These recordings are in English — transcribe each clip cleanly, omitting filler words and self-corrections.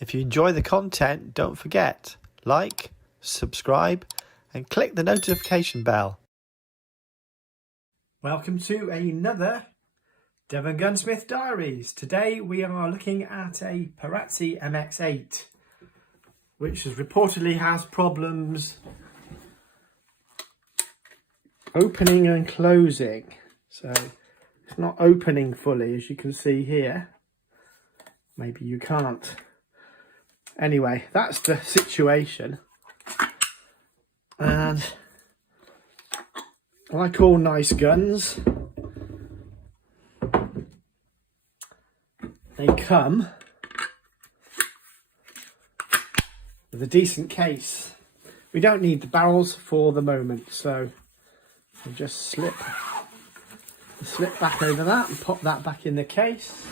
If you enjoy the content, don't forget, like, subscribe and click the notification bell. Welcome to another Devongunsmith Diaries. Today we are looking at a Perazzi MX8, which reportedly has problems opening and closing. So it's not opening fully, as you can see here. Maybe you can't. Anyway, that's the situation. And like all nice guns, they come with a decent case. We don't need the barrels for the moment, so we'll just slip back over that and pop that back in the case.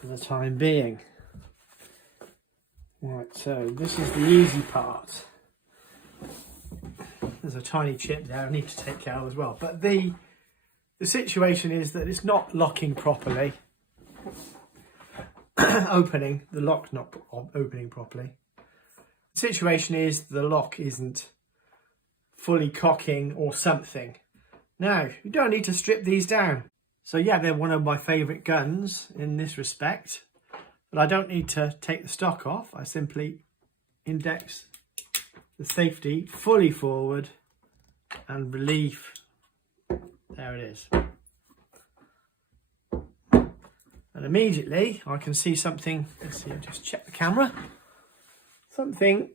For the time being. Right, so this is the easy part. There's a tiny chip there I need to take care of as well. But the situation is that it's not locking properly. The lock's not opening properly. The situation is the lock isn't fully cocking or something. Now, you don't need to strip these down. So yeah, they're one of my favourite guns in this respect. But I don't need to take the stock off. I simply index the safety fully forward and relief. There it is. And immediately I can see something. Let's see, I'll just check the camera. Something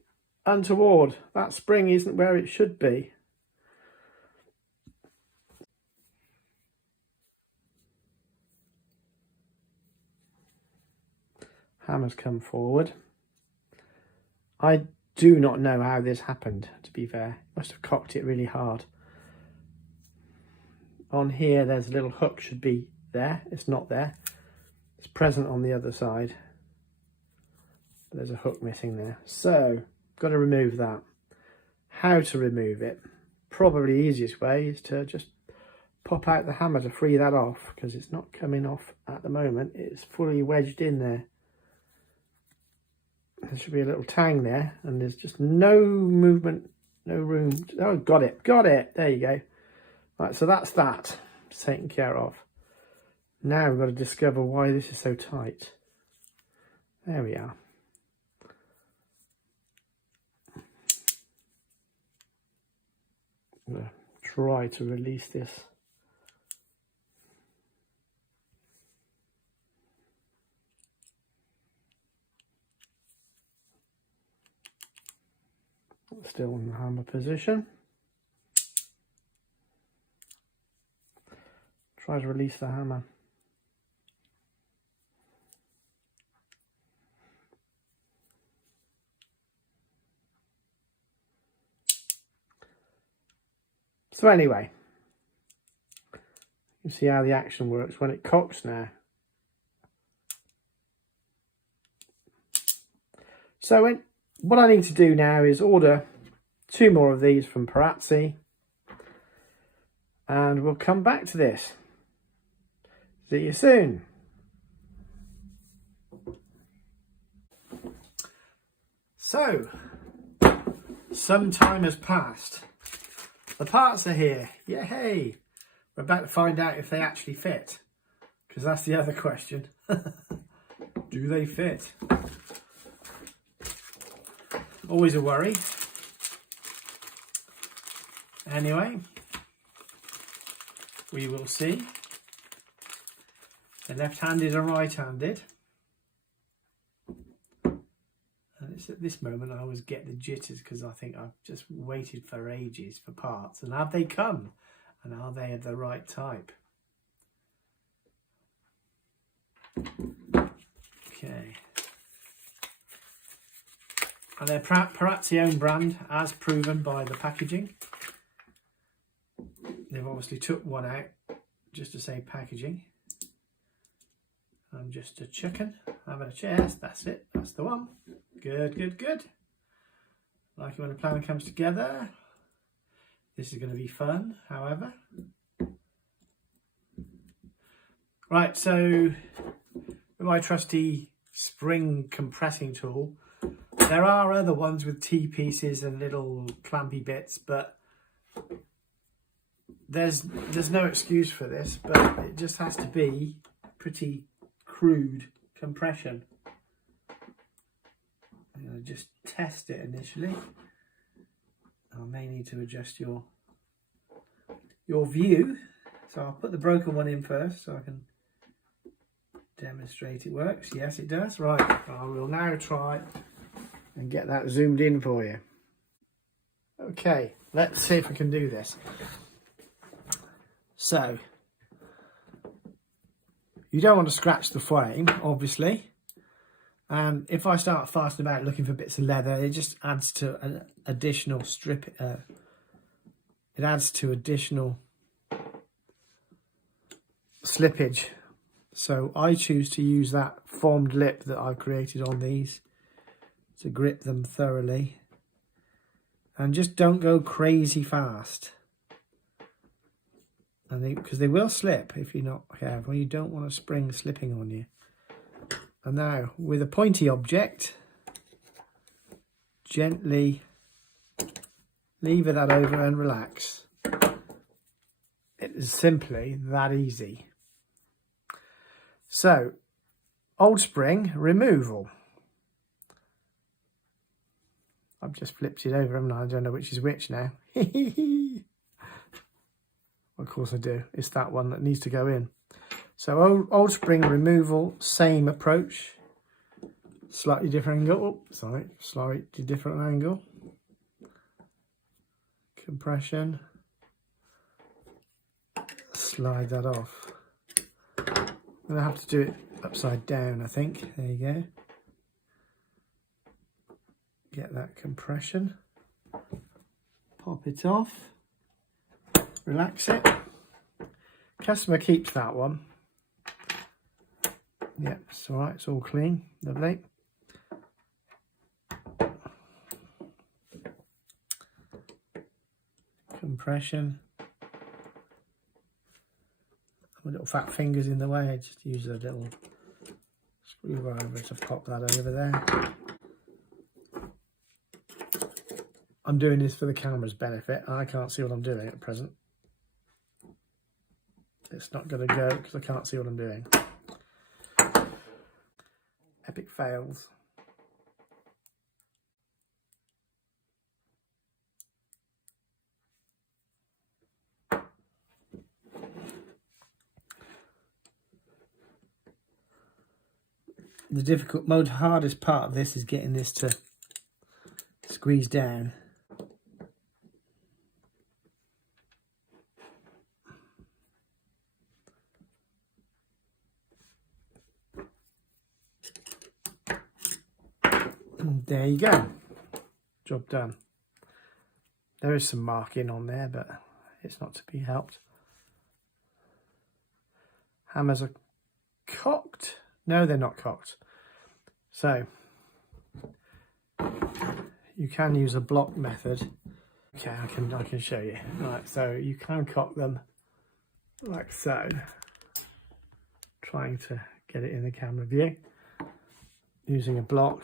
untoward. That spring isn't where it should be. Hammer's come forward. I do not know how this happened, to be fair. Must have cocked it really hard. On here there's a little hook, should be there. It's not there. It's present on the other side. But there's a hook missing there. So, got to remove that. How to remove it? Probably the easiest way is to just pop out the hammer to free that off, because it's not coming off at the moment. It's fully wedged in there. There should be a little tang there, and there's just no movement, no room. Oh, got it. There you go. Right, so that's that. It's taken care of. Now we've got to discover why this is so tight. There we are. I'm going to try to release this. Still in the hammer position. Try to release the hammer. So anyway, you see how the action works when it cocks now. So what I need to do now is order 2 more of these from Perazzi, and we'll come back to this. See you soon. So, some time has passed. The parts are here. Yay! We're about to find out if they actually fit, because that's the other question. Do they fit? Always a worry. Anyway, we will see. They're left-handed and right-handed. And it's at this moment I always get the jitters, because I think I've just waited for ages for parts. And have they come? And are they of the right type? Okay. And they're Perazzi own brand, as proven by the packaging. They've obviously took one out just to say packaging. I'm just a chicken, having a chest. That's it, that's the one. Good, good, good. Like it when a plan comes together. This is going to be fun, however. Right, so with my trusty spring compressing tool, there are other ones with T-pieces and little clampy bits, but there's no excuse for this, but it just has to be pretty crude compression. I'm going to just test it initially. I may need to adjust your view, so I'll put the broken one in first so I can demonstrate it works. Yes, it does. Right, I will now try and get that zoomed in for you. Okay, let's see if we can do this. So, you don't want to scratch the frame, obviously. And if I start faffing about looking for bits of leather, it just adds to an additional strip. It adds to additional slippage. So I choose to use that formed lip that I've created on these to grip them thoroughly. And just don't go crazy fast. And because they will slip if you're not careful. You don't want a spring slipping on you. And now, with a pointy object, gently lever that over and relax. It is simply that easy. So, old spring removal. I've just flipped it over, haven't I? I don't know which is which now. Of course I do. It's that one that needs to go in. So old spring removal, same approach, slightly different angle. Oh, sorry, slightly different angle. Compression. Slide that off. I'm gonna have to do it upside down, I think. There you go. Get that compression. Pop it off. Relax it. Customer keeps that one. Yep, it's alright, it's all clean, lovely. Compression. My little fat fingers in the way, I just use a little screwdriver to pop that over there. I'm doing this for the camera's benefit. I can't see what I'm doing at present. It's not going to go because I can't see what I'm doing. Epic fails. The hardest part of this is getting this to squeeze down. There you go, job done. There is some marking on there, but it's not to be helped. Hammers are cocked. No, they're not cocked. So you can use a block method. Okay, I can show you. Right, so you can cock them like so. Trying to get it in the camera view. Using a block.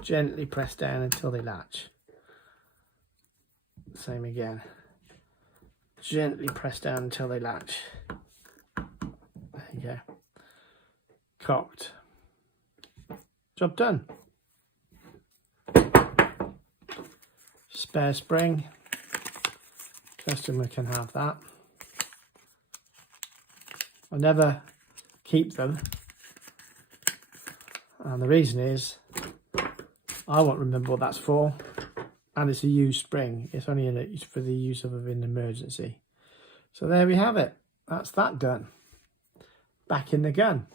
Gently press down until they latch. Same again. Gently press down until they latch. There you go. Cocked. Job done. Spare spring. Customer can have that. I never keep them. And the reason is I won't remember what that's for, and it's a used spring. It's only for the use of an emergency. So there we have it. That's that done. Back in the gun.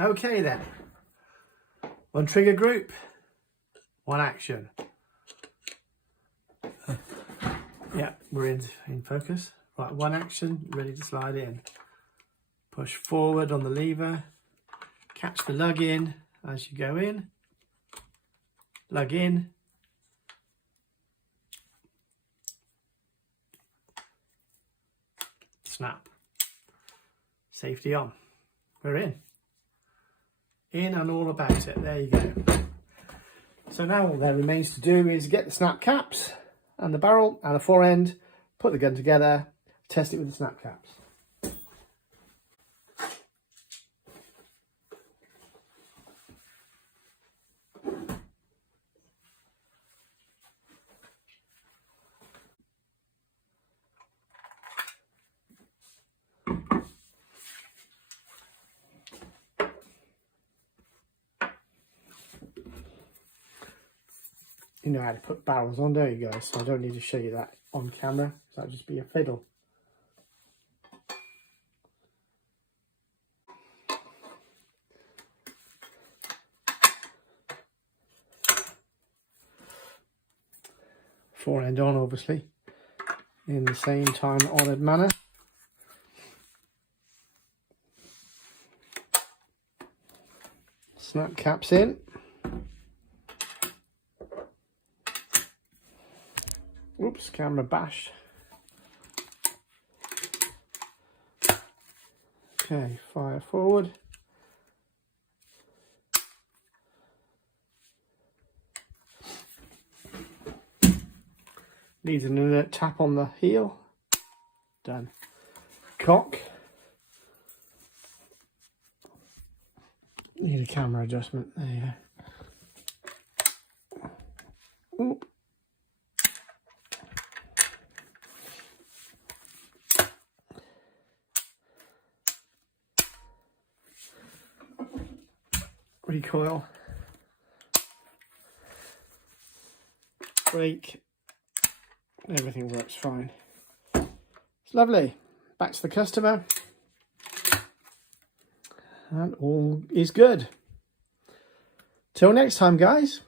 Okay then. One trigger group. One action. Yeah, we're in focus. Right, one action, ready to slide in. Push forward on the lever, catch the lug in as you go in, lug in, snap, safety on, we're in and all about it. There you go. So now all there remains to do is get the snap caps and the barrel and the forend, put the gun together, test it with the snap caps. You know how to put barrels on, don't you guys? So I don't need to show you that on camera. So that'll just be a fiddle. Forend on, obviously, in the same time-honoured manner. Snap caps in. Oops, camera bashed. Okay, fire forward. Needs another tap on the heel. Done. Cock. Need a camera adjustment. There you go. Oop. Recoil, brake, everything works fine. It's lovely. Back to the customer, and all is good. Till next time, guys.